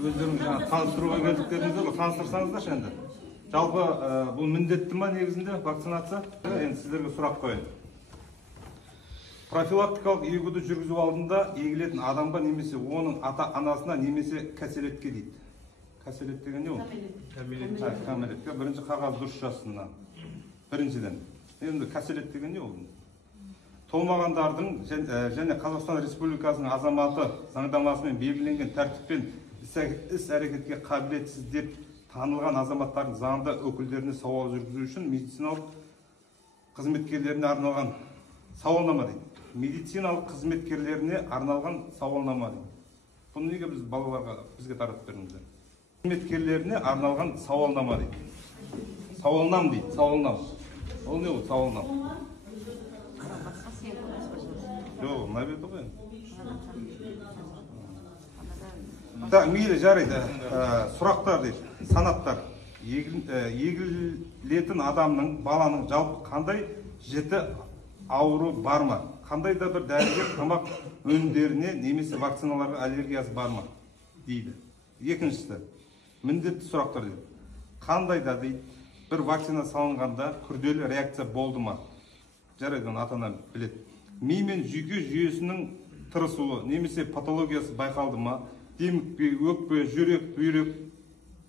Өздеріңіз таныстыруға келдіктеріңізді таныстырсаңыздаршы енді. Жалпы бұл міндетті ма негізінде вакцинация? Енді сіздерге сұрақ қойын. Профилактикалық егуді жүргізу алдында егілетін адамға немесе оның ата-анасына немесе кәселетке дейді. Кәселет деген не ол? Кәмелетке. Бірінші қағаз дұрыс жазсыннан. Біріншіден. Енді кәселет деген не ол? Толмағандардың және Қазақстан Республикасының азаматы заңнамасымен белгіленген тәртіппен іс-әрекетке қабілетсіз деп танылған азаматтардың заңды өкілдеріне сауал жүргізу үшін медициналық қызметкерлеріне арналған сауалнама дейді. Медициналық қызметкерлеріне арналған сауалнама дейді. Бұны неге біз балаларға бізге таратып беріңіздер? Қызметкерлеріне арналған сауалнама дейді. Сауалнам дейді, сауалнам. Ол не ол сауалнам? Жоқ, мына беті ғой. Так, мейлі жарайды. Сұрақтар дейді, санаттар. Егілетін адамның, баланың жалпы қандай жіті ауру бар ма? Қандай да бір дәрігер тамақ өнімдеріне немесе вакциналарға аллергиясы бар ма? Дейді. Екіншісі, міндетті сұрақтар дейді. Қандай да дейді, бір вакцина салынғанда күрделі реакция болды ма? Жарайды, ата-ана біледі. Ми мен жүйке жүйесінің тырысуы немесе патологиясы байқалды ма? Демікпе, өкпе, жүрек, бүйрек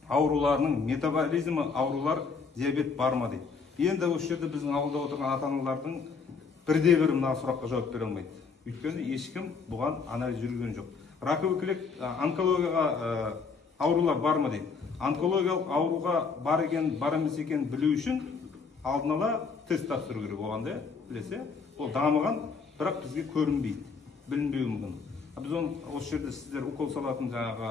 ауруларының метаболизмі аурулар, диабет бар ма дейді. Енді осы жерде біздің ауылда отырған ата-аналардың бірде-бір мына сұраққа жауап бере алмайды. Өйткені ешкім бұған анализ жүргізген жоқ. Рак-өкілік онкологияға аурулар бар ма дейді. Онкологиялық ауруға бар екен, бар емес екен білу үшін алдын ала тест тапсыру керек оған, білесе. Ол дамыған, бірақ бізге көрінбейді, білінбеуі мүмкін. Біз оны осы жерде сіздер укол салатын жаңағы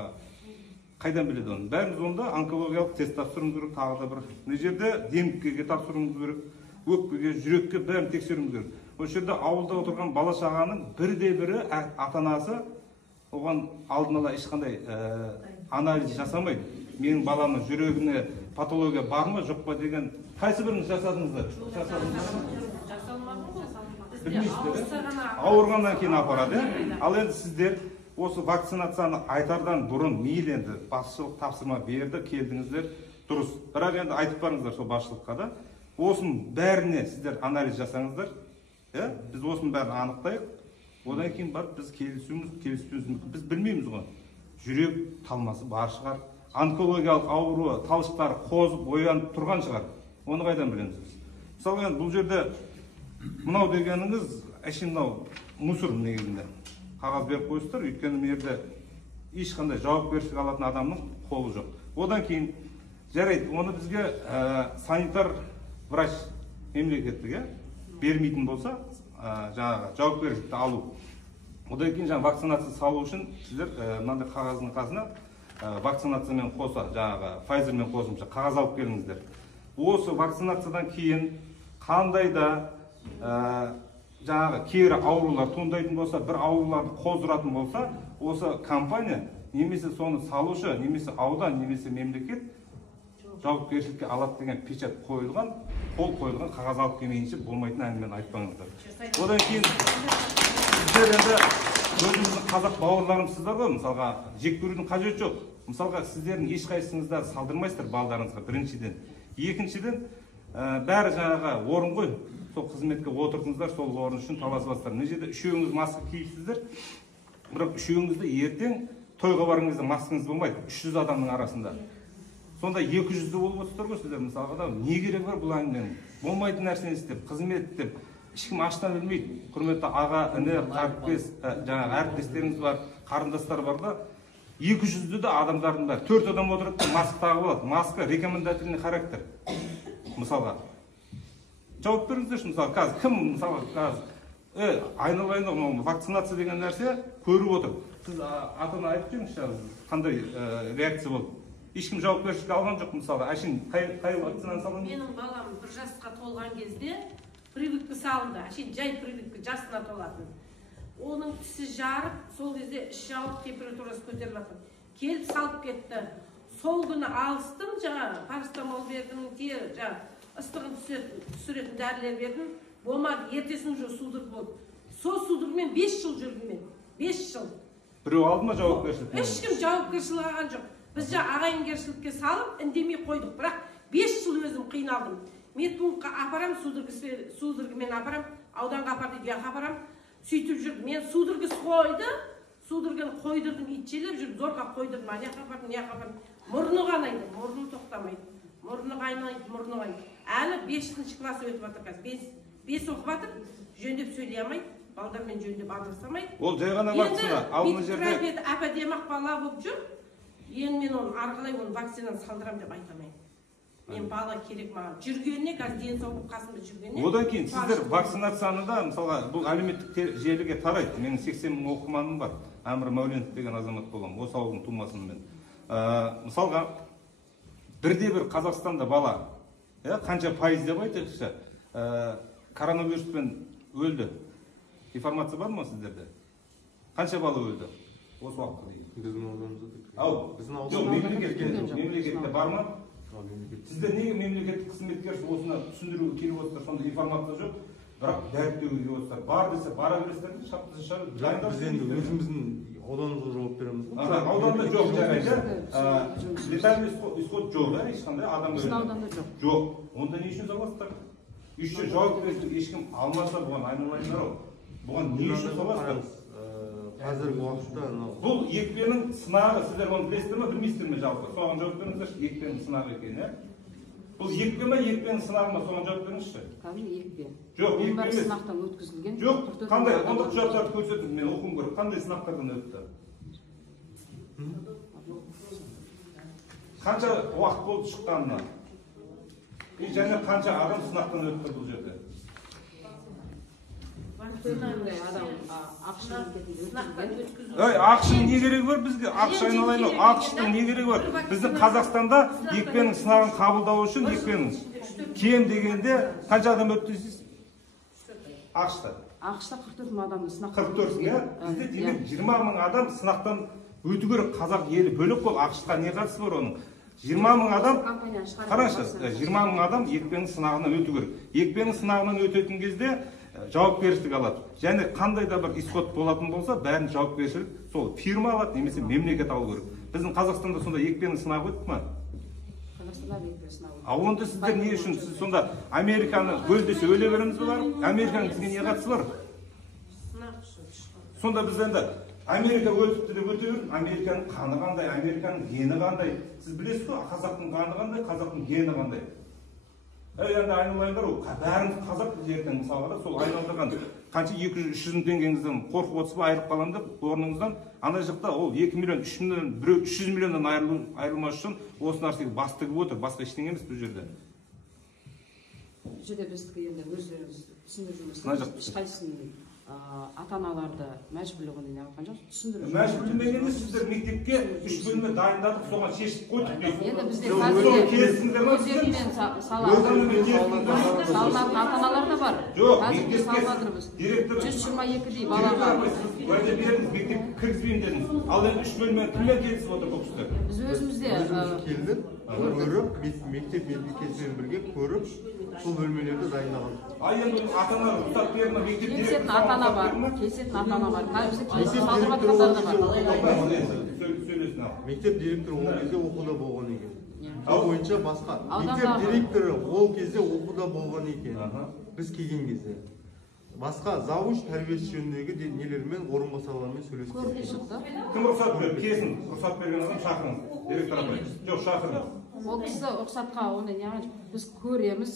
қайдан біледі оны? Бәріміз онда онкологиялық тест тапсыруымыз керек, тағы да бір. Мына жерде деміккеге тапсыруымыз керек, өкпеге, жүрекке бәрін тексеруіміз керек. Осы жерде ауылда отырған бала шағаның бірде-бірі ата-анасы оған алдын ала ешқандай анализ жасамайды. Менің баламның жүрегіне патология бар ма, жоқ па деген қайсы біріңіз жасадыңыздар? Ауырғаннан кейін апарады. Ал енді сіздер осы вакцинацияны айтардан бұрын мейлі енді басшылық тапсырма берді, келдіңіздер, дұрыс. Бірақ енді айтып барыңыздар сол басшылыққа да. Осының бәріне сіздер анализ жасаңыздар. Біз осының бәрін анықтайық. Одан кейін барып біз келісуіміз. Біз білмейміз ғой. Жүрек талмасы бар шығар. Онкологиялық ауру талшықтары қозып, оянып тұрған шығар. Оны қайдан білеміз біз? Мысалы енді бұл жерде мынау дегеніңіз, әшейін мынау мусор негізінде. Қағаз беріп қойсыздар, өйткені мерде ешқандай жауап берушілік алатын адамның қолы жоқ. Одан кейін жарайды, оны бізге санитар врач мемлекеттік бермейтін болса, жаңағы жауап берушілікті алу. Одан кейін жаңағы вакцинация салу үшін сіздер мынандай қағаздың қасына вакцинациямен қоса, жаңағы Pfizer-мен қосымша қағаз алып келіңіздер. Осы вакцинациядан кейін қандай да жаңағы кері аурулар туындайтын болса, бір ауруларды қоздыратын болса, осы компания немесе соны салушы, немесе аудан, немесе мемлекет жауапкершілікке алады деген печат қойылған, қол қойылған қағаз алып келмейінше болмайтын әңгімені айтпаңыздар. Одан кейін сіздер енді өзіміздің қазақ бауырларымсыздар ғой, мысалға жек көрудің қажеті жоқ. Мысалға сіздердің ешқайсыңыздар салдырмайсыздар балдарыңызға, біріншіден. Екіншіден, бәрі жаңағы орын ғой. Сол қызметке отырдыңыздар, сол орын үшін таласып. Мына жерде үшеуіңіз маска киіпсіздер, бірақ үшеуіңізді ертең тойға барыңызда маскаңыз болмайды, 300 адамның арасында. Сонда 200-ді болып отырсыздар ғой сіздер, мысалға да не керек бар бұл әңгіменің? Болмайтын нәрсені істеп, қызмет етіп, ешкім аштан өлмейді. Құрметті аға, іні, жаңағы әріптестеріңіз бар, қарындастар бар да, 200-ді де адамдардың бар. 4 адам отырып маска тағып алады. Маска рекомендательный характер. Мысалға. Жауап беріңіздерші, мысалы, қазір кім, мысалы, қазір айналайын, вакцинация деген нәрсе көріп отыр. Сіз ата-ана айтып жүріңізші, қандай реакция болды? Ешкім жауап берушілік алған жоқ, мысалы, әшейін қай вакцинаны салған? Менің балам 1 жасқа толған кезде прививка салынды, әшейін жай прививка жасына толатын. Оның тісі жарып, сол кезде іші ауырып, температурасы көтеріліп жатыр. Келіп салып кетті. Сол күні алыстым, жаңа парастамол бердім, ыстығын түсіретін дәрілер бердім. Болмады, ертесін уже судырып болды. Сол судырмен 5 жыл жүрдім мен. 5 жыл. Біреу алды ма жауапкершілік? Ешкім жауапкершілік алған жоқ. Біз ағайынкершілікке салып үндемей қойдық. Бірақ 5 жыл өзім қиналдым. Медпунктқа апарам, судыргымен апарам, ауданға апар дейді, апарам. Сөйтіп жүрдім. Мен судыргіс қойды, судыргіні қойдырдым, итшелеп жүрдім, зорға қойдырдым. Аяққа апардым. Мұрны қанайды, мұрны тоқтамайды. Мұрны қайнайды. Әлі 5-ші класс өтіп жатыр қазір. 5 оқып жатыр, жөндеп сөйлей алмайды. Балдармен жөндеп араласамайды. Ол жай ғана вакцина. Алны жерде әп-әдемі бала болып жүр. Енді мен оны арқылай оны вакцинаны салдырам деп айтамайын. Мен бала керек маған. Жүргеніне қазір денсаулық қасымда жүргеніне. Одан кейін сіздер вакцинацияны да мысалға бұл әлеуметтік желіге тарайды. Менің 80 мың оқырманым бар. Әмір Мәуленов деген азамат боламын. Осы ауылдың тумасымын мен. Мысалға бірде-бір Қазақстанда бала, қанша пайыз деп айтайықшы, коронавируспен өлді. Информация бар ма сіздерде? Қанша бала өлді? Осы уақытқа дейін. Біздің ауданымызда. Мемлекетте бар ма? Сіздер неге мемлекеттік қызметкер осыны түсіндіруге келіп отырсыздар, сонда информация жоқ, бірақ дәріптеуге келіп отырсыздар. Бар десе бара бересіздер ме? Шапты-шапты. Біз енді өзіміздің ауданымызға жауап береміз. Ауданда жоқ жарайды. Летальный исход жоқ, ешқандай адам жоқ. Онда не үшін саласыздар? Еще жауапкершілік ешкім алмаса бұған айналайындар ау. Бұған не үшін саласыздар? Қазіргі уақытта бұл екпенің сынағы, сіздер оны білесіздер ме, білмейсіздер ме жалпы? Соған жауап беріңіздерші, екпенің сынағы екен, Бұл екпе ме, екпенің сынағы ма, соған жауап беріңізші? Кәдімгі екпе. Жоқ, екпе емес. Сынақтан өткізілген. Жоқ, қандай, онда құжаттарды көрсетіңіз, мен оқуым керек. Қандай сынақтардан өтті? Қанша уақыт болды шыққанына? Және қанша адам сынақтан өтті бұл жерде? Ақшының не керегі бар бізге? Ақша айналайын, ақшының не керегі бар? Біздің Қазақстанда екпенің сынағын қабылдау үшін екпенің кем дегенде қанша адам өтті дейсіз? Ақшта 44 мың адамды сынақ. 44 мың, бізде демек 20 мың адам сынақтан өту керек. Қазақ елі бөлек қол, ақшқа не қатысы бар оның? 20 мың адам, қараңызшы, 20 мың адам екпенің сынағынан өту керек. Екпенің сынағынан өтетін кезде жауапкершілік алады. Және қандай да бір исход болатын болса, бәрін жауапкершілік сол фирма алады, немесе мемлекет алу керек. Біздің Қазақстанда сонда екпенің сынағы өтті ме? Қазақстанда екпенің сынағы. Онда сіздер не үшін? Сіз сонда Американы өл десе өле береміз бе бар? Американың бізге не қатысы бар? Сонда біз енді Америка өтіпті деп өте беріп, Американың қаны қандай, Американың гені қандай? Сіз білесіз ғой, қазақтың қаны қандай, қазақтың гені қандай? Енді айналайындар, бәріміз қазақ ертең мысалға сол айналдырған қанша 200-300 теңгеңізден қорқып отырсыз ба, айырып қалам деп орныңыздан, ана жақта ол 2 миллион, 3 миллион, біреу 300 миллионнан айырылмас үшін осы нәрсеге бас тігіп отыр, басқа ештеңе емес бұл жерде. Бұл жерде біздікі енді өздеріңіз түсіндіріп жүрміз. Ешқайсысын ата-аналарды мәжбүрлігіне айтқан жоқ, түсіндіріп. Мәжбүрлемегенде сіздер мектепке 3 бөлме дайындадық, соған шешіп қойдық дейсіз. Енді бізде өздерімен салынатын ата-аналар да бар. Қазірде салынадыр біз. 122-дей балаға. Уәде беріңіз, мектепке кіргізбеймін дедіңіз. Ал енді 3 бөлме кіммен келісіп отыр бұл кісілер? Біз өзімізде келдік, көріп, мектеп медбикесімен бірге көріп, сол бөлмелерді дайындаған. Енді ата-аналар рұқсат берді ме? Келісетін ата-ана бар, Қазірде салдырып жатқандар да бар. Мектеп директоры ол кезде оқуда болған екен. Ол бойынша басқа. Мектеп директоры ол кезде оқуда болған екен. Біз келген кезде. Басқа завуч тәрбиесі жөніндегі нелермен, орынбасарлармен сөйлесіп шықты. Кім рұқсат берді? Келсін, рұқсат берген адам шақырыңыз. Директор апай. Жоқ, шақырыңыз. Ол кісі рұқсатқа оны не біз көреміз.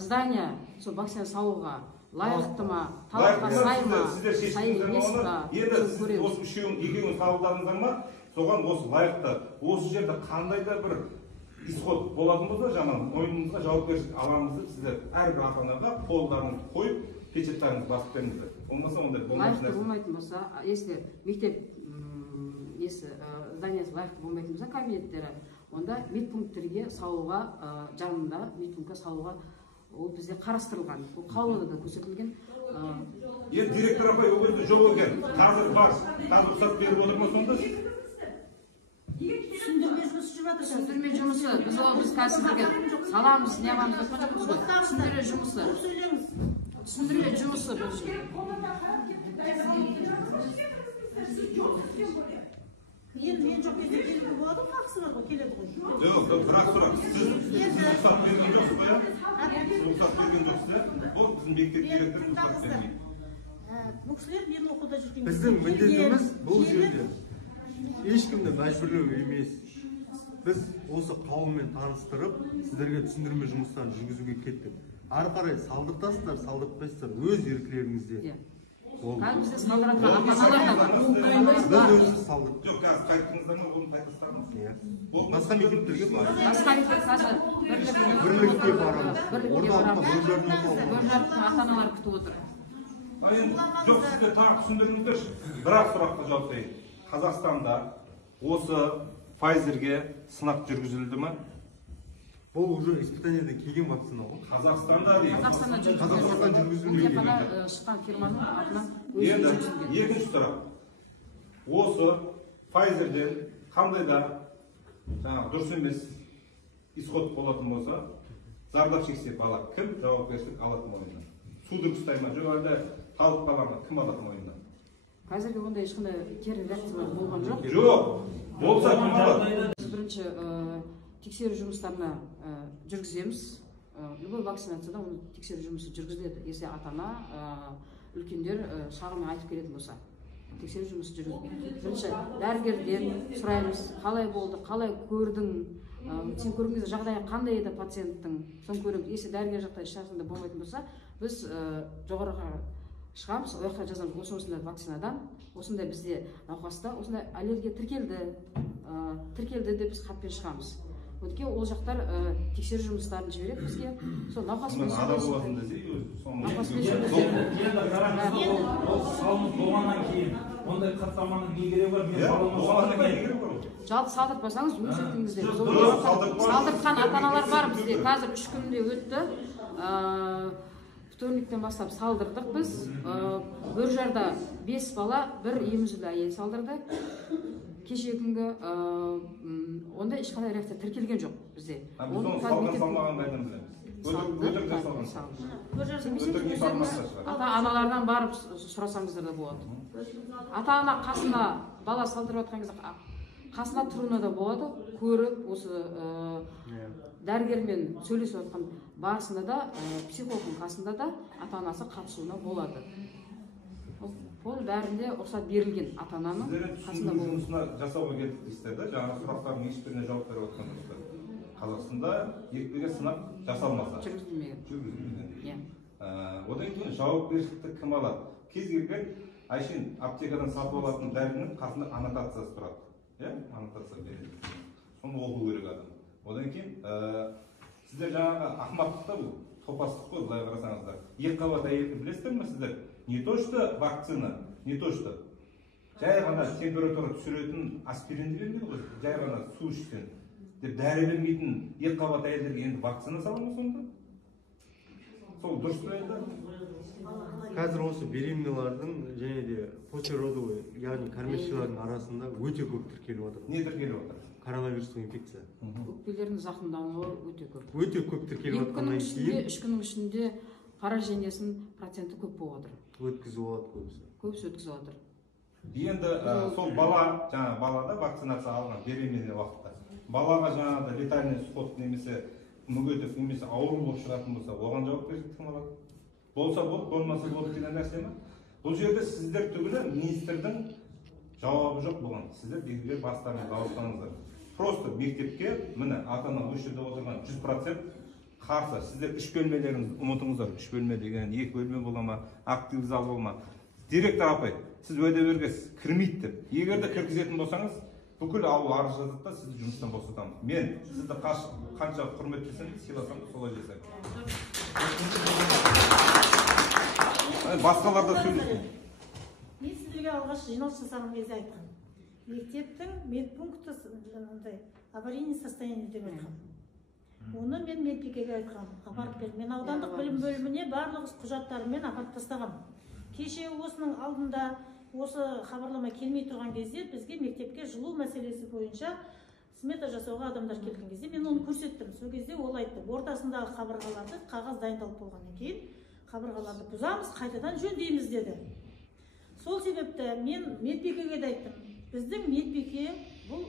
Здание сол вакцина салуға лайықты ма, талапқа сай ма, сай емес па? Енді сіз осы екеуін қабылдадыңыздар ма? Соған осы лайықты. Осы жерде қандай да бір исход болатын болса, жаман мойныңызға жауапкершілік аламызды сіздер әрбір ата-анаға қолдарыңызды қойып, печаттарыңызды басып беріңіздер. Болмаса ондай болмайтын нәрсе. Лайықты болмайтын болса, если мектеп зданиясы лайықты болмайтын болса, кабинеттері, онда медпункттерге салуға, жанында медпунктқа салуға ол бізде қарастырылған. Ол қаулыда да көрсетілген. Директор апай ол кезде жоқ екен. Қазір бар. Қазір рұқсат беріп отыр ма сонда? Түсіндірме жұмысы. Біз қазірге саламыз, не қамыз өткен жоқпыз ғой. Түсіндірме жұмысы. Түсіндірме жұмысы бұл жерде. мен жоқ кезде келуге болады ғой, ақысы бар ғой, келеді ғой. Жоқ, бірақ сұрақ, сіз рұқсат берген жоқсыз ба? Сіз рұқсат берген жоқсыз ба? Ол біздің мектеп директоры рұқсат бермейді. Бұл кісілер мен оқуда жүрген Біздің міндетіміз бұл жерде ешкімді мәжбүрлеу емес. Біз осы қауыммен таныстырып, сіздерге түсіндірме жұмыстарын жүргізуге кеттік. Ары қарай салдыртасыздар, салдыртпайсыздар, өз еркілеріңізде. Қазір бізде салдыратқан ата-аналар да бар. Біз өзіміз салдырдық. Жоқ, қазір қайттыңыздар ма, оны байқастырмыз. Басқа мектептерге барамыз. Басқа мектеп қазір Бірлікке барамыз. бірлікке Орталықта барамыз. бір-біріне қол. Бір жақтың ата-аналары күтіп отыр. Жоқ, сізде тағы түсіндіріңіздерші. Бірақ сұраққа жауап берейін. Қазақстанда осы Pfizer'ге сынақ жүргізілді ма? Бұл уже испытаниеден келген вакцина ғой. Қазақстанда деймін. Қазақстанда жүргізілмеген. Тек қана шыққан фирманың атынан өзі Енді жүргізілген. екінші сұрақ. Осы Pfizer'ден қандай да дұрыс емес исход болатын болса, зардап шексе бала кім жауапкершілік алатын мойнына? Судың ұстай ма, жоқ әлде халық баланы кім алатын мойнына? Қазірге ондай ешқандай кері реакциялар болған жоқ. Жоқ, болса кім алады? Біз бірінші тексеру жұмыстарына жүргіземіз. Любой вакцинацияда оны тексеру жұмысы жүргізіледі. Если ата-ана, үлкендер шағымын айтып келетін болса, тексеру жұмысы жүргізіледі. Бірінші дәрігерден сұраймыз, қалай болды, қалай көрдің, сен көрген кезде жағдайы қандай еді пациенттің, соны көреміз. Если дәрігер жақта ешқандай болмайтын болса, біз жоғарыға шығамыз, ол жаққа жазамыз, осындай вакцинадан, осындай бізде науқаста, осындай аллергия тіркелді деп біз хатпен шығамыз. Өткен ол жақтар тексеру жұмыстарын жібереді бізге. Сол науқаспен салынып болғаннан кейін ондай хаттаманың не керегі бар? Мен балама жалпы салдыртпасаңыз өз еркіңізде. Салдыртқан ата-аналар бар бізде. Қазір 3 күнде өтті. Вторниктен бастап салдырдық біз. Бөржарда 5 бала, 1 емізулі әйел салдырды. Кеше күнгі онда ешқандай реакция тіркелген жоқ бізде. Ата-аналардан барып сұрасаңыздар да болады. Ата-ана қасына бала салдырып отқан кезде қасына тұруына да болады. Көріп, осы дәрігермен сөйлесіп отқан барысында да, психологтың қасында да ата-анасы қатысуына болады. Бұл бәрінде рұқсат берілген ата-ананың қасында болу. Жұмысына жасауға келдік дейсіздер да, жаңағы сұрақтардың ешбіріне жауап беріп отқан жоқсыздар. Қазақстанда екпеге сынақ жасалмаса. Жүргізілмеген. Одан кейін жауапкершілікті кім алады? Кез келген Айшин аптекадан сатып алатын дәрінің қасында аннотациясы тұрады. Аннотация береді. Соны оқу керек адам. Одан кейін сіздер жаңағы ақымақтықта бұл топастық қой, былай қарасаңыздар. Екіқабат әйелді білесіздер ме сіздер? Не то что вакцина, не то что жай ғана температура түсіретін аспиринді бермейді ғой, жай ғана су ішсең деп дәрі бермейтін екіқабат әйелдерге енді вакцина саламыз сонда? Сол дұрыс па енді? Қазір осы беременналардың және де послеродовый, яғни кормящийлардың арасында өте көп тіркеліп отыр. Не тіркеліп отыр? Коронавирустық инфекция. Өкпелердің зақымдануы өте көп. Өте көп тіркеліп отқаннан кейін 3 күннің ішінде поражениесінің проценті көп болып отыр. Өткізіп алады көбісі. Көбісі өткізіп отыр. Енді сол бала, жаңа балада вакцинация алған беременный уақытта, балаға жаңағыда летальный исход немесе мүгедек немесе ауру болып шығатын болса, оған жауапкершілік кім алады? Болса болды, болмаса болды деген нәрсе ме? Бұл жерде сіздер түгілі министрдің жауабы жоқ болған. Сіздер белгілер бастарыңызды дауыстаңыздар. Просто мектепке, міне ата-ана осы жерде отырған 100% қарсы. Сіздер 3 бөлмелеріңізді ұмытыңыздар. 3 бөлме деген 2 бөлме бола ма, актив зал бола ма? Директор апай, сіз уәде бергенсіз, кірмейді деп. Егер де кіргізетін болсаңыз, бүкіл ауыл арыз жазады да сізді жұмыстан босатамыз. Мен сізді қанша құрметтесем, сыйласам, солай жасаймын. Басқаларда сөйлесін. Мен сіздерге алғаш жиналыс жасаған кезде айтқан. Мектептің медпункті аварийный состояние деп айтқан. Оны мен медбикеге айтқан. Апарып бердім. Мен аудандық білім бөліміне барлық құжаттарымен апарып тастаған. Кеше осының алдында осы хабарлама келмей тұрған кезде бізге мектепке жылу мәселесі бойынша смета жасауға адамдар келген кезде мен оны көрсеттім. Сол кезде ол айтты, ортасындағы қабырғаларды қағаз дайындалып болғаннан кейін қабырғаларды бұзамыз, қайтадан жөндейміз деді. сол себепті мен медбикеге де айттым, біздің медбике бұл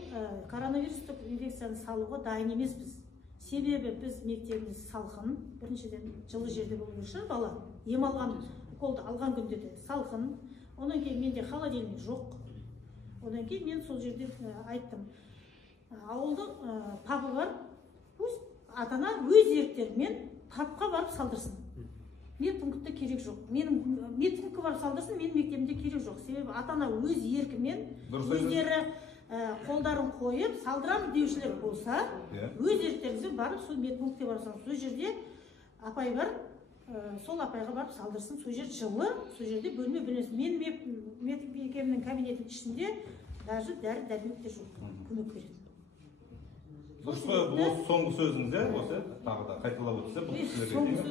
коронавирустық инфекцияны салуға дайын емеспіз. Себебі біз мектебіміз салқын, біріншіден жылы жерде болу керек бала, ем алған, уколды алған күнде де салқын, одан кейін менде холодильник жоқ. Одан кейін мен сол жерде айттым, ауылдың пабы бар, пусть ата-ана өз еріктерімен пабқа барып салдырсын. Медпунктте керек жоқ. Менің медпунктке барып салдырсын, менің мектебімде керек жоқ. Себебі ата-ана өз еркімен өздері қолдарын қойып салдырамыз деушілер болса, өз еріктеріңізбен барып сол медпунктке барып салдырсын. Сол жерде апай бар, сол апайға барып салдырсын. Сол жер жылы, сол жерде бөлме бөлмесі. Мен медбикемнің кабинетінің ішінде даже дәрі-дәрмек те жоқ. Көмек береді. Дұрыс қой, бұл соңғы сөзіңіз, осы тағы да қайталап өтсе, бұл кісілерге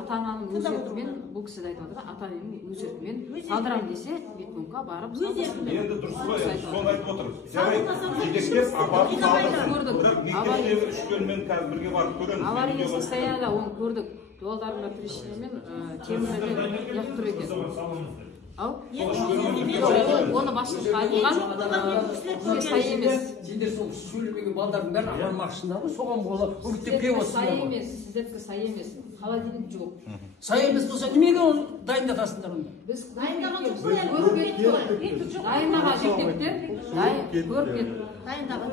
ата-ананың өз еркімен, бұл кісі де айтып отыр, ата-ананың өз еркімен салдырам десе, медпунктқа барып салдырсын. Енді дұрыс қой, соны айтып отыр. Жетектеп апарып салдырсын. Бірақ мектептегі үш бөлмені қазір бірге барып көреміз. Аварийный состоянияда оны көрдік. Дуалдарында трещинамен темірмен яқып тұр екен. Ау? Оны басшылыққа айтылған, бізге сай емес. Сендер сол сөйлемеген балдардың бәрін апармақшысыңдар ғой, соған бола үгіттеп келіп отырсыңдар. Сай емес, сіздердікі сай емес. Холодильник жоқ. Сай емес болса, неге оны дайындатасыңдар онда? Біз дайындаған мектептер,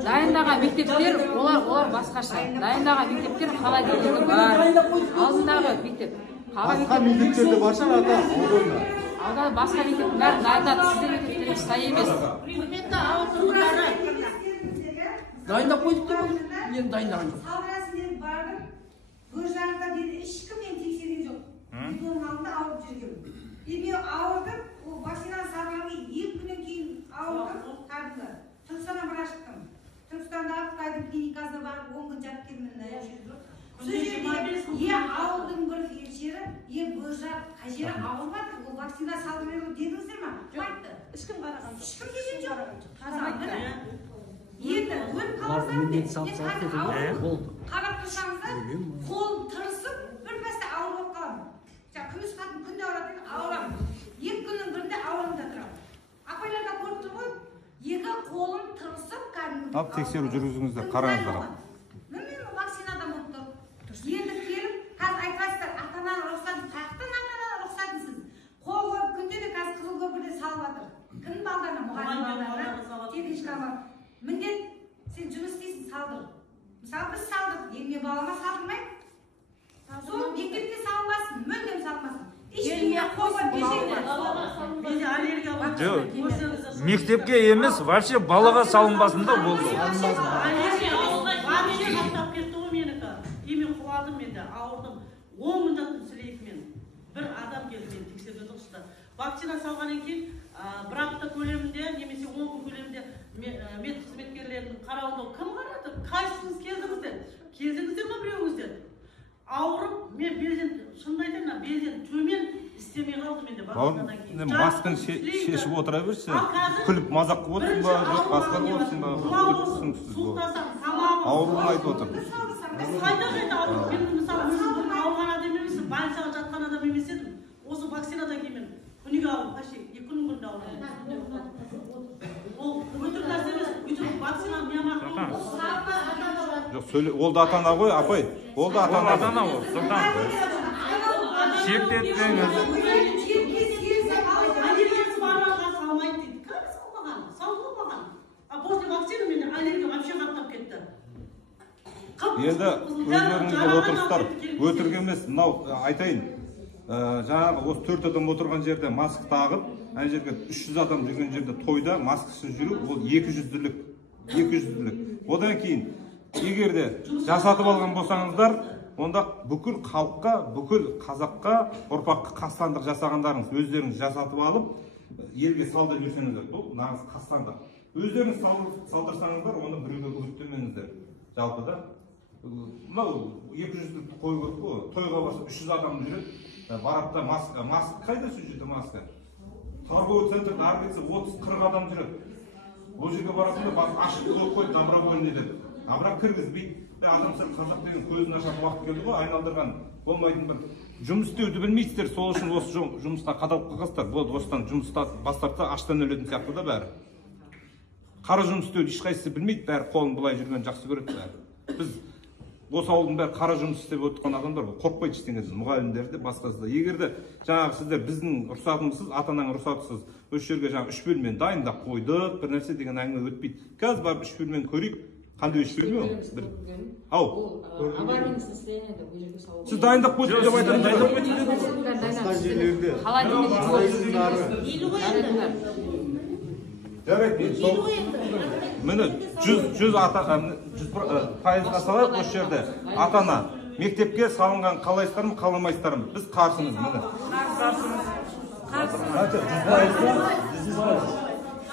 дайындаған мектептер, олар басқаша. Дайындаған мектептер холодильнигі бар. Алдындағы мектеп. Басқа мектептерде бар шығар ата, ауылда. Алда басқа мектептің бәрін дайындады, сіздер мектептеріңіз сай емес. Құрметті ауыл тұрғындары, Дайындап қойдық та оны, енді дайындаған жоқ. Салғырасымен бардым, бұл жағында деді, ешкім мен тексерген жоқ. Оның алдында ауырып жүргенмін. Мен ауырдым, ол вакцина салғаннан 2 күннен кейін ауырдым, кәдімгі. Түркістаннан бір шықтым. Түркістандағы Қытайдың клиникасына барып 10 күн жатып келдім. Сол жерде ауылдың бір фельдшері, бұл жақ қай жері ауырмады, ол вакцина салдырып дедіңіздер ма? Айтты. ешкім қараған жоқ. Ешкім келген жоқ. Қарамайды. Енді өліп қаласам деп, қарап тұрсаңыздар, қолым тырысып, бір пәсте ауыр болып қаламын. Күміс қатын күнде ауыратын, ауырамын. 2 күннің бірінде ауырымда тұрамын. Апайлар да көріп тұр ғой, 2 қолым тырысып, кәдімгі. Алып тексеру жүргізіңіздер, қараңыздар. Мен вакцинадан болып тұр. Енді келіп, қазір айтасыздар, ата-ананың рұқсатын, қаяқтан ата-ананың рұқсатынсыз. Қол қойып күнде де қазір қызыл көпірде салып жатыр. Кім балдарына, мұғалім балдарына, техничкаға. Міндет, сен жұмыс істейсің, салдыр. Мысалы, біз салдық, елме балама салдырмайды. Сол мектепте салынбасын, мүлдем салынбасын. Ешкімге қойған Жоқ, мектепке емес, вообще балаға салынбасын да болды. Бір адам келді мен тексерген дұрыста. Вакцина салғаннан кейін бір апта көлемінде немесе 10 күн көлемінде мед қызметкерлерінің қарауында кім қарады? Қайсыңыз келдіңіздер? Келдіңіздер ме біреуіңіздер? Ауырып, мен белден, шынымды айтайын, белден төмен істемей қалдым енді вакцинадан кейін. Маскын шешіп отыра берсін, күліп мазақ қылып отырсың ба, жоқ басқа болсын ба, ауруын айтып отыр. Қайда ауырып, мен мысалы өзім ауырған адам емеспін, больницаға жатқан адам емес едім. Осы вакцинадан кейін мен күніге ауырып, қаши 2 күннің бірінде ауырып. Ол өтірік нәрсе емес, өйтіп вакцина Жоқ, сөйле, ол да ата-ана ғой, апай. Ол да ата-ана. Ата-ана ол, сылтан. Шектетпеңіз. Аллергиясы барларға салмайды дейді. Кәдімгі салмаған, салмаған. А после вакцины менде аллергия вообще қаптап кетті. Енді өздеріңізге отырыстар, өтірік емес, мынау айтайын. Жаңағы осы 4 адам отырған жерде маск тағып, ана жерге 300 адам жүрген жерде тойда маскасыз жүру, ол 200-ділік. Одан кейін, егер де жасатып алған болсаңыздар, онда бүкіл халыққа, бүкіл қазаққа, ұрпаққа қастандық жасағандарыңыз өздеріңіз жасатып алып, елге салдырып жүрсеңіздер, бұл нағыз қастандық. Өздеріңіз салдырсаңыздар, оны біреуге үгіттемеңіздер. Жалпы да, мынау 200-ділікті қой көріп қой, тойға баса 300 адам жүреді, барапта маска, қайда сол жерде маска? Торговый центрде ары кетсе 30-40 адам жүреді. Ол жерге барасында ашық қойып қойып, добровольный деп. Бірақ кіргізбейді. Адам сен қазақ деген көзін ашатын уақыт келді ғой, айналдырған болмайтын бір жұмыс істеуді білмейсіздер, сол үшін осы жұмысқа қадалып қалғансыздар. Болды, осыдан жұмыста бас тартса аштан өлетін сияқты да бәрі. Қара жұмыс істеуді ешқайсысы білмейді, бәрі қолын былай жүрген жақсы көреді бәрі. Біз осы ауылдың бәрі қара жұмыс істеп отырған адамдар қорықпайды ештеңеден, мұғалімдер де басқасы да. Егер де жаңағы сіздер біздің рұқсатымызсыз, ата-ананың рұқсатысыз осы жерге жаңағы 3 бөлмені дайындап қойдық, бір нәрсе деген әңгіме өтпейді. Қазір барып 3 бөлмені көрейік. Қандай 3 бөлме ол? Ау. Аварийный состояниеде бұл жерге салу. Сіз дайындап қойдыңыз деп айтамын. Дайындап қойдыңыз. Басқа жерлерде Жарайды, сол міне 100 пайызға салайық осы жерде. Ата-ана мектепке салынған қалайсыздар ма, қаламайсыздар ма? Біз қарсымыз міне. Қанша?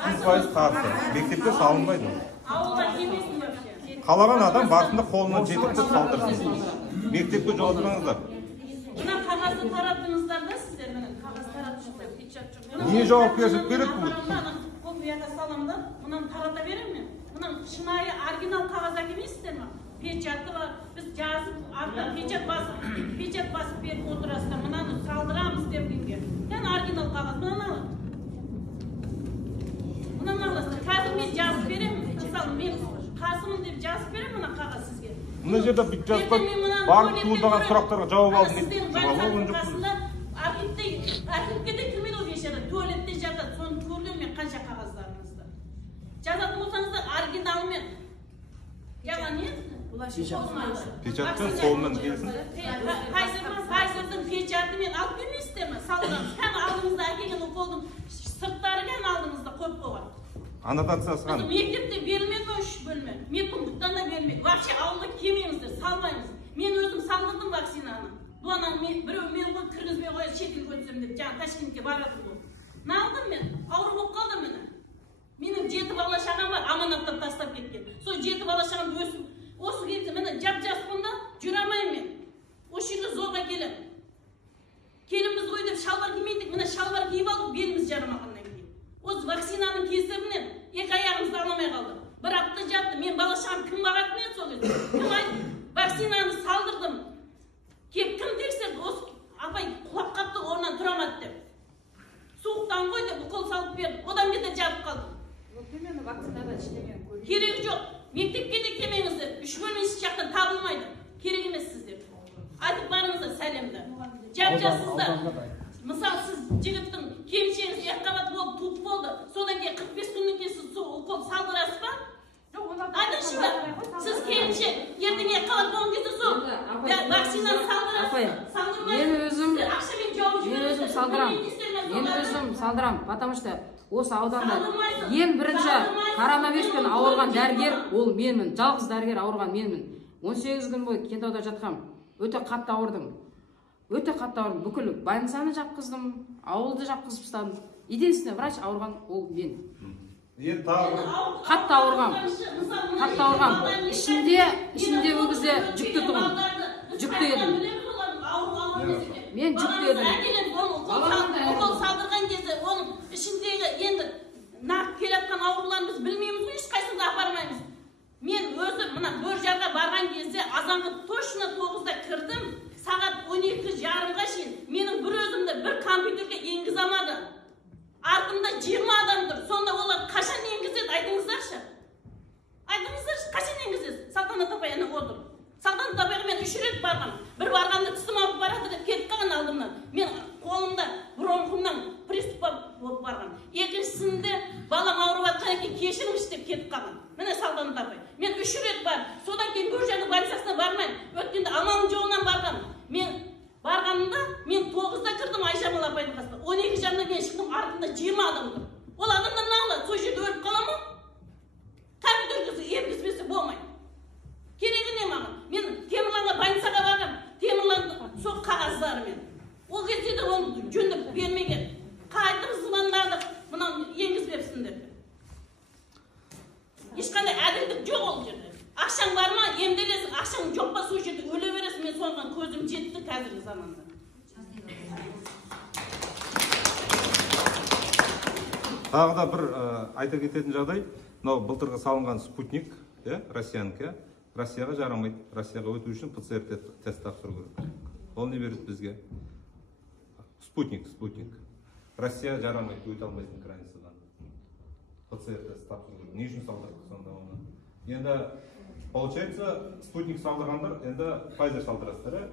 100% қарсы. Мектепке салынбайды. Ауылға келмесін вообще. Қалаған адам барысында қолына жетіп салдырсын. Мектепке жолатпаңыздар. Мына қағазды тараттыңыздар да сіздер, міне қағаз тараттыңыздар, печат жоқ. Не жауапкершілік керек бұл? Копияға салам да, мынаны тарата беремін мен. Мынаны шынайы оригинал қағаз әкелмейсіздер ма? Печаты бар, біз жазып, артта печат басып беріп отырасыздар, мынаны салдырамыз деп кімге. Кәне оригинал қағаз, мынаны алın. Мынаны аласыздар. Қазір мен жазып беремін. Мысалы, мен Қасымын деп жазып беремін мына қағаз сізге. Мына жерде бүйтіп жазып барлық туындаған сұрақтарға жауап алдым. Сіздердің байқаудың қасында архивке де кірмейді ол бейшара. Туалетте жатады, соны көрдім мен қанша қағаздарыңызды. Жазатын болсаңыздар оригиналымен. Яғни не? Печатпен қолмен келсін. Қайсырдың печатымен алып келмейсіздер ме? Салған. Кәне алдыңызда әкелген уколдың сырттары кәне алдыңызда қойып қойған. Аннотациясы қандай? Мектепте берілмеді ме 3 бөлме? Медпункттан да берілмеді. Вообще ауылға келмеңіздер, салмаймыз. Мен өзім салдырдым вакцинаны. Бұлана біреу мен ғой кіргізбей қоя шетелге өтсем деп, жаңа Ташкентке барады бұл. Налдым мен, ауру болып қалдым мені. Менің 7 бала шағам бар, аманаттап тастап кеткен. Сол 7 бала шағамды өсіп, осы кезде мені жап-жас бұнда жүре алмаймын мен. Осы жерге зорға келем. Келіміз ғой деп шалбар кимейдік, міне шалбар киіп алдық, беліміз жарымағаннан кейін. Осы вакцинаның кесірінен 2 аяғымызды аламай қалды. Бір апта жатты, мен бала шағам кім бағатын еді сол кезде? Кім айтты? Вакцинаны салдырдым. Кеп кім тексерді? Осы апай құлап қапты, орнынан тұра алмады деп. Суықтан ғой деп укол салып берді. Одан бетер жабып қалды. Керегі жоқ. Мектепке де келмеңіздер. 3 бөлмесі жақтан табылмайды. Керек емес сіздер. Айтып барыңыздар сәлемді. Жап-жассыздар. Мысалы сіз жігіттің келіншегіңіз екіқабат болып туып болды. Содан кейін 45 күннен кейін сіз укол салдырасыз ба? Айтыңызшы ба? Сіз келіншек ертең екіқабат болған кезде сол вакцинаны салдырасыз. Мен өзім салдырам. Потому что осы ауданда ең бірінші коронавируспен ауырған дәрігер ол менмін. Жалғыз дәрігер ауырған менмін. 18 күн бойы Кентауда жатқам. Өте қатты ауырдым. Бүкіл больницаны жапқыздым, ауылды жапқызып тастадым. Единственный врач ауырған ол мен. Қатты ауырғам. Ішінде ол кезде жүкті тұғым. Жүкті едім. Мен жүкті едім. Укол салдырған кезде оның ішіндегі енді нақ келатқан ауруларын біз білмейміз ғой, ешқайсыны да апармаймыз. Мен өзім мына Бөржарға барған кезде азанғы точно 9-да кірдім. Сағат 12:30-ға шейін менің бір өзімді бір компьютерге енгізе алмады. Артымда 20 адам тұр. Сонда олар қашан енгізеді? Айтыңыздаршы. Қашан енгізеді? Салтанат апай ана отыр. Салтанат апайға мен 3 рет барғам. Бір барғанда тісім ауырып барады деп кетіп қалған алдымнан. Мен қолымда бронхымнан приступ болып барғам. Екіншісінде балам ауырып жатқан екен, кешіріңізші деп кетіп қалған. Міне Салтанат апай. Мен 3 рет бар. Содан кейін Бөржардың больницасына бармаймын. Өткенде амалым жоғынан барғам. Мен барғанымда мен 9-да кірдім Айжамал апайдың қасына. 12:30-да мен шықтым, артымда 20 адам тұр. Ол адамдар не алады? Сол жерде өліп қала ма? Компьютерге енгізбесе болмайды. Керегі не маған? Мен Темірланға больницаға барғам. Темірланды сол қағаздарымен. Ол кезде де оны жөндеп бермеген. Қайтып звондадық, мынау енгізбепсіңдер. Ешқандай әділдік жоқ ол жерде. Ақшаң бар ма, емделесің, ақшаң жоқ па, сол жерде өле бересің. Мен соған көзім жетті қазіргі заманда. Тағы да бір айта кететін жағдай, мынау былтырғы салынған спутник, Россиянікі, Россияға жарамайды. Россияға өту үшін ПЦР тест тапсыру керек. Ол не береді бізге? Спутник. Россия жарамайды, өте алмайсың границадан. ПЦР тест тапсыру керек. Не үшін салдырдық сонда оны? Енді, получается, спутник салдырғандар, енді Pfizer салдырасыздар,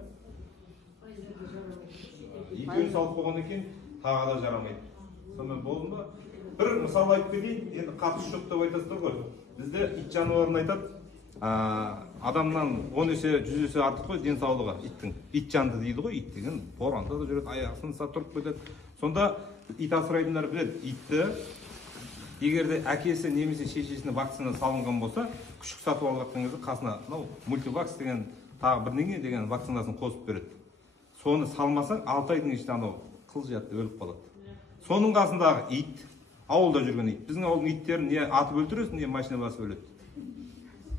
екеуін салып болғаннан кейін тағы да жарамайды. Сонымен болды ма? Бір мысал айтып кетейін, енді қатысы жоқ деп айтасыздар ғой. Бізде ит жануарын айтады, адамнан 10 есе 100 есе артық қой денсаулығы иттің. Ит жанды дейді ғой, ит деген боранда да жүреді, аяғы сынса тұрып кетеді. Сонда ит асырайтындар біледі, итті егер де әкесі немесе шешесіне вакцина салынған болса, күшік сатып алып жатқан кезде қасына мультивакс деген тағы бірдеңе деген вакцинасын қосып береді. Соны салмасаң 6 айдың ішінде анау қыл жатты өліп қалады. Соның қасындағы ит, ауылда жүрген ит. Біздің ауылдың иттерін не атып өлтіресің, не машина басып өледі.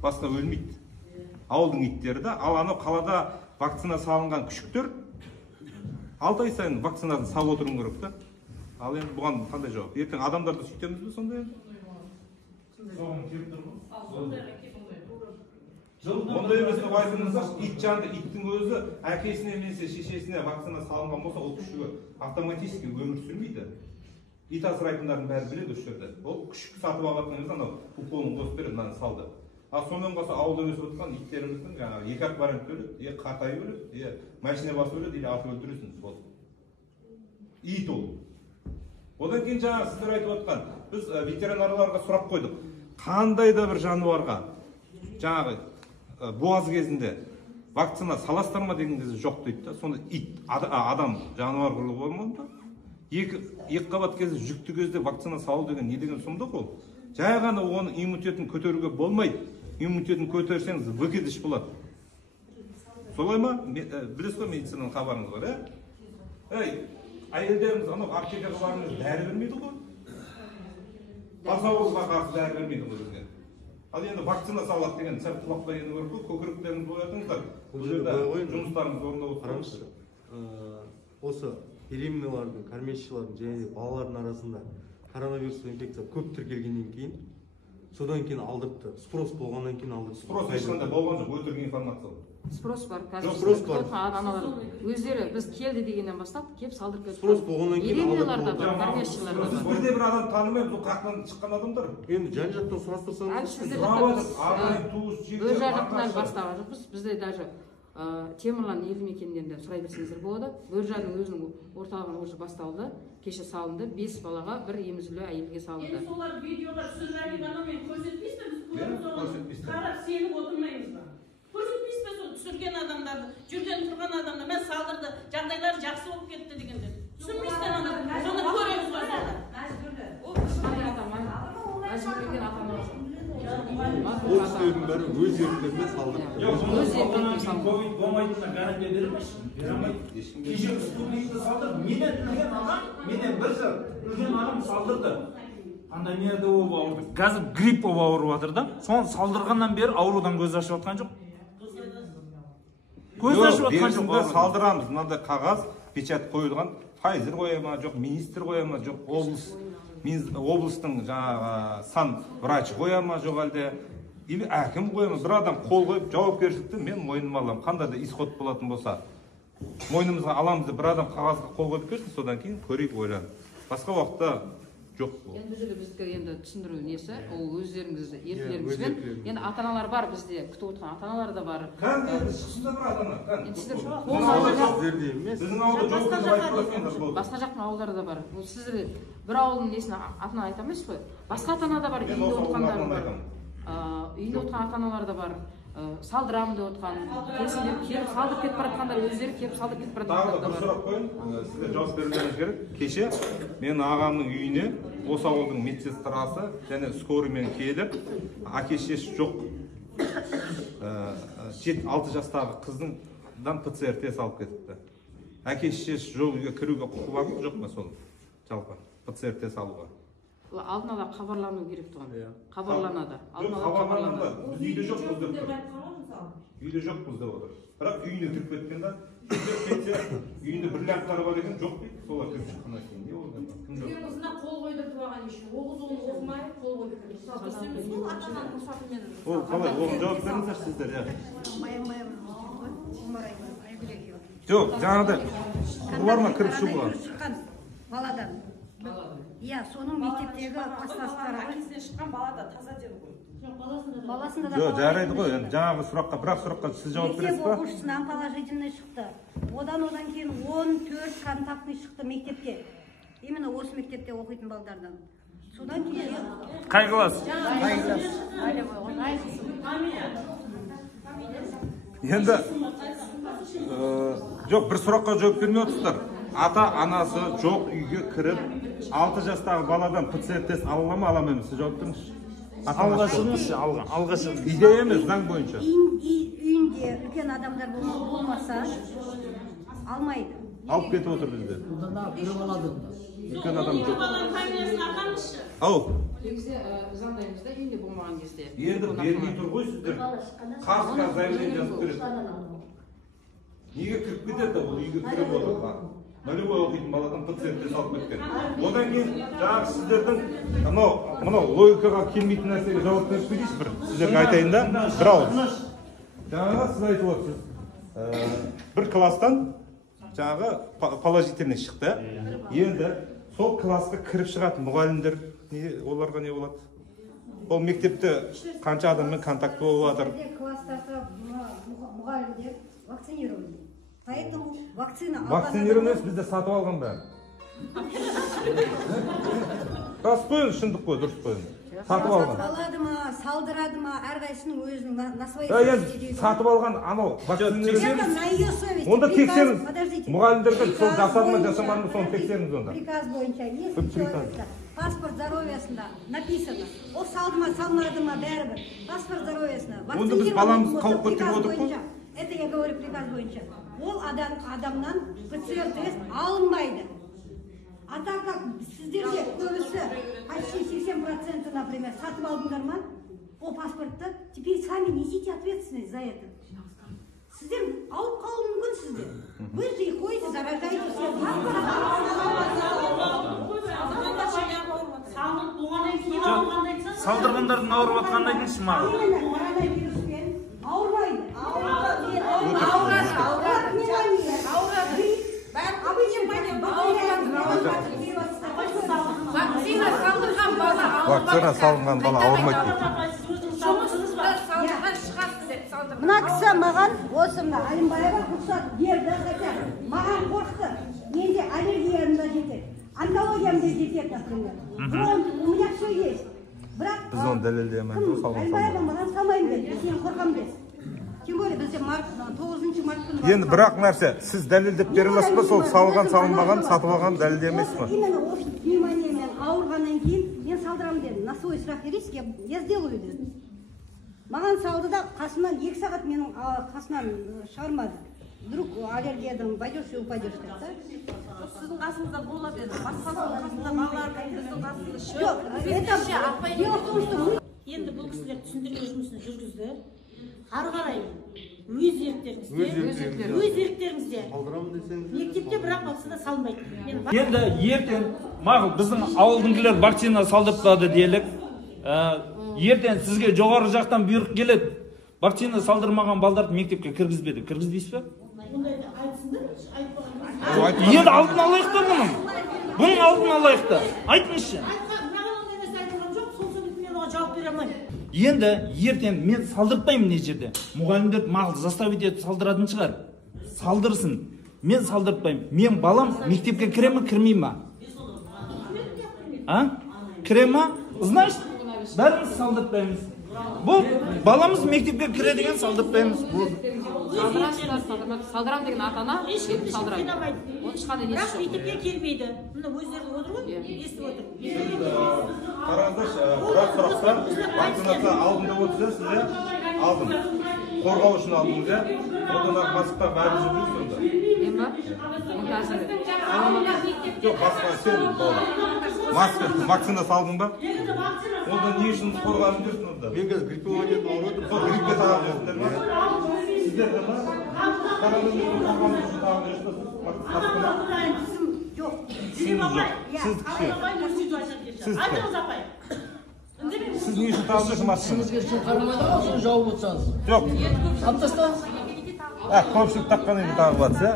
Басқа өлмейді. Ауылдың иттері да, ал анау қалада вакцина салынған күшіктер 6 ай сайын вакцинасын салып отыруың керек та. Ал енді бұған қандай жауап? Ертең адамдарды сөйтеміз бе сонда енді? Соған келіп тұр ғой. Ондай емес деп айтыңыздар, ит жанды, иттің өзі әкесіне немесе шешесіне вакцина салынған болса, ол күшігі автоматически өмір сүрмейді. Ит асырайтындардың бәрі біледі осы жерде. Ол күшік сатып алатын кезде анау уколын қосып береді, мынаны салды. Ал сонымен қоса ауылда өсіп отырған иттеріміздің жаңағы екі-ақ вариант өледі, қатайып өледі, машина басып өледі, или атып өлтіресің. Сол. Ит ол. Одан кейін жаңағы сіздер айтып отқан, біз ветеринарларға сұрақ қойдық. Қандай да бір жануарға жаңағы буаз кезінде вакцина саластар ма деген кезде жоқ дейді да. Сонда ит, адам жануар құрлығы болмады ма? Екі қабат кезде жүкті кезде вакцина салу деген не деген сұмдық ол? Жай ғана оның иммунитетін көтеруге болмайды. Иммунитетін көтерсеңіз выкидыш болады. Солай ма? Білесіз ғой медицинаның хабарыңыз бар, әйелдеріміз анау аптекаға барыңыз дәрі бермейді ғой. Бас ауруға қарсы дәрі бермейді ғой бізге. Ал енді вакцина салады деген сәл құлаққа ену керек қой, көкіректеріңізді оятыңыздар. Бұл жерде жұмыстарыңызды орындап отырыңыздар. Осы беременналардың, кормящийлардың және балалардың арасында коронавирус инфекция көп тіркелгеннен кейін, содан кейін алдыртты. Спрос болғаннан кейін алдыртты. Спрос ешқандай болған жоқ, өтірік информация ол. Спрос бар, спрос бар. Аналар өздері біз келді дегеннен бастап келіп салдырып кетті. Спрос болғаннан кейін беременналар да бар, кормящийлар да бар. Бірде бір адам танымаймыз, ол қақтан шыққан адамдар. Енді жан-жақтан сұрастырсаңыз, өз жақтан бастаған жоқпыз. Бізде даже Темірлан елді мекендерінде сұрай берсеңіздер болады. Бөржанның өзінің орталығын уже басталды. Кеше салынды, 5 балаға бір емізулі әйелге салынды. Енді солар видеоға түсірген мен көрсетпейсіз бе? Біз көріп соған қарап сеніп отырмаймыз ба? Көрсетпейсіз бе сол түсірген адамдарды, жүрген тұрған адамды, мен салдырды, жағдайлар жақсы болып кетті дегенде. Түсінбейсіздер ана, соны көреміз ғой сонда. Мәжбүрленген ата-аналар. ол кісілердің бәрі өз еріктерімен салдырды. Ковид болмайтынына гарантия беремейсің? Беремейді. Кеше спутникті салдырды. Менен ілген адам, менен бір жыл ілген адам салдырды. Андай нерде болып ауырды. Қазір грипп болып ауырып жатыр да. Соны салдырғаннан бері аурудан көз ашып жатқан жоқ. Көз ашып жатқан жоқ. Салдырамыз, мынандай қағаз, печат қойылған. Pfizer қоя ма, жоқ министр қоя ма, жоқ облыстың жаңағы сан врач қоя ма, жоқ әлде или әкім қоя ма, бір адам қол қойып жауапкершілікті мен мойныма аламын. Қандай да исход болатын болса, мойнымызға аламыз деп бір адам қағазға қол қойып берсін, содан кейін көрейік ойланып. Басқа уақытта жоқ бұл. Енді бұл жерде біздікі енді түсіндіру несі, ол өздеріңіз еркілеріңізбен. Енді ата-аналар бар бізде, күтіп отырған ата-аналар да бар. Шынында бір ата-ана. Біздің ауылда жоқ деп айтып отырсаңдар болды. Басқа жақтың ауылдары да бар. Ол сіздер бір ауылдың несін атынан айта алмайсыз ғой. Басқа ата-ана да бар, үйінде отырғандар бар. Үйінде отырған ата-аналар да бар. Салдырамын деп отқан, келіп салдырып кетіп бара жатқандар, өздері келіп салдырып кетіп бара жатқандар да бар. Тағы да бір сұрақ қойын, сіздер жауап берулеріңіз керек. Кеше менің ағамның үйіне осы ауылдың медсестрасы және скорыймен келіп, әке-шешесі жоқ 6 жастағы қыздың ПЦР тест алып кетіпті. Әке-шешесі жоқ үйге кіруге құқы бар ма, жоқ па сол жалпы ПЦР тест алуға? Алдын ала хабарлану керек тұғын. Хабарланады. Біз үйде жоқпыз деп тұр. Үйде жоқпыз деп отыр. Бірақ үйіне кіріп кеткен да, үйінде бір ляқтары бар екен, жоқ дейді. Солар кіріп шыққаннан кейін не oldu? Күйеуіңізіне қол қойдыртып алған үшін, оғыз оқымай қол қойдыртып. Ол қалай? Оған жауап беріңіздер сіздер, Жоқ, жаңағыдай бар ма кіріп шығуға? шыққан баладан. Иә, соның мектептегі класстастары. Әкесінен шыққан бала да таза деді ғой. Баласында да Жоқ, жарайды ғой. Енді жаңағы сұраққа, бір сұраққа сіз жауап бересіз мектеп ба? оқушысынан положительный шықты. Одан кейін 14 контактный шықты мектепте. Именно осы мектепте оқитын балдардан. Содан кейін Қай класс? Енді жоқ, бір сұраққа жауап бермей отырсыздар. Ата анасы жоқ үйге кіріп 6 жастағы баладан ПЦР тест ала ма, ала ма? Сіз жауап беріңізші. Алғашқысы алғашқы. Идея емес, заң бойынша. үйінде үлкен адамдар болмаса алмайды. Алып кетіп отыр бізде. Үлкен адам жоқ. Ау. Негізі заңдаймыз да үйінде болмаған кезде. Енді бермей тұр ғой сіздер. Қарсыға заявление жазып береді. Неге кіріп кетеді ол үйге кіріп отыр? Нулевой оқитын баладан ПЦР тест алып кеткен. Одан кейін жаңағы сіздердің мынау логикаға келмейтін нәрсеге жауап беріп берейінші бір. Сіздерге айтайын да, бір ауыз. Жаңағы сіз айтып отырсыз. Бір класстан жаңағы положительный шықты. Енді сол классқа кіріп шығатын мұғалімдер оларға не болады? Ол мектепте қанша адаммен контакт болып жатыр? Класстағы мұғалімдер вакцинированы. Поэтому вакцина Вакцинирование бізде сатып алған бәрі. Рас қой, шындық қой, дұрыс қой. Сатып алған. Алады ма, салдырады ма, әрқайсының өзінің на своей совести. Сатып алған анау вакцинирование. Онда тексеріңіз. Мұғалімдерге сол жасады ма, жасамады ма, соны тексеріңіз онда. Приказ бойынша, если человекта паспорт здоровьясында написано, ол салды ма, салмады ма, бәрібір. Паспорт здоровьясында. Онда біз баламыз қауіп кетіп отыр ғой. Это я говорю приказ бойынша. Ол адамнан ПЦР тест алынбайды. А так как сіздерде көбісі почти 80%, например, сатып алдыңдар ма, ол паспортты, теперь сами несите ответственность за это. Сіздер алып қалу мүмкін сіздер. Вы же и ходите, заражаете всех. Салдырғандардың ауырып жатқанын айтыңызшы маған. Коронавируспен ауырмайды. Вакцина салынған бала ауырмайды. Мына кісі маған осы мына Алимбаева рұқсат берді, хотя маған қорқты. Менде аллергиям да жетеді, онкологиям да жетеді, например. У меня все есть. Біз оны дәлелдейміз. Алимбаева маған салмайын деді, сен қорқам деді. Тем более бізде 9 март күні. Енді бірақ нәрсе, сіз дәлелдеп бере аласыз ба, сол салған, салынбаған, сатып алған дәлелдемейсіз ба? Именно осы пневмониямен ауырғаннан кейін мен салдырамын дедім. На свой страх и риск я сделаю дедім. Маған салды да қасынан 2 сағат менің қасынан шығармады. Вдруг аллергиядан пойдешь и упадешь деп. Сіздің қасыңызда болады еді. Басқасының қасында балалардың біздің қасында шығып. Жоқ, это дело в том, что мы Енді бұл кісілер түсіндірме жұмысын жүргізді. Ары қарай өз еріктеріңізде мектепте бірақ вакцина салынбайды. Енді ертең мағыл біздің ауылдыңгілер вакцина салдыртпады делік. Ертең сізге жоғары жақтан бұйрық келеді. Вакцина салдырмаған балдарды мектепке кіргізбеді. Кіргізбейсіз бе? Енді алдын алайық та бұның. Бұның алдын алайық та. Айтыңызшы. Енді ертең мен салдыртпаймын не жерде. Мұғалімдер мағыл заставить етіп салдыратын шығар. Салдырсын. Мен салдыртпаймын. Мен балам мектепке кіре ме, кірмей ме? Кіре ме? Значит, бәріміз салдыртпаймыз. Бұл баламыз мектепке кіре деген салдыртпаймыз. Салдырам деген ата-ана Ешкімді салдырады. қинамайды. Оның ешқандай несі Бірақ жоқ. мектепке келмейді. Мына өздері отыр ғой, естіп отыр. Қараңыздаршы, бірақ сұрақта вакцинация алдында отырсыз, сіз алдым. Қорғау үшін алдыңыз, одан басқа бәрі жүріп жүрсіңіз. Мен ба? Мен қазір Жоқ, басқа сен вакцина салдың ба? Онда не үшін қорғанып жүрсің онда? Мен қазір гриппологиядан ауырып отырмын. Сол гриппке тағып жүрсіңдер ма? Сіздер де ма? Коронавирустан қорғану үшін тағып жүрсіңіз? жоқ. Сіз не үшін тағып жүрсің масканы? Сізге су қарамайды ғой, жауып отырсаңыз. Жоқ. Алып тастаңыз. Көпшілік таққан енді тағып жатса.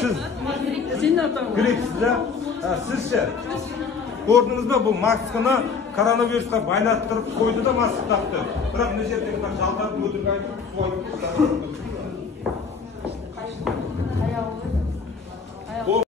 Siz Senin atan. грипсіз да? Сіз ше? Көрдіңіз бе, бұл масканы коронавирусқа байлаттырып қойды да маска тақты. Бірақ мына жердегі жалтарып өтірік айтып, су айтып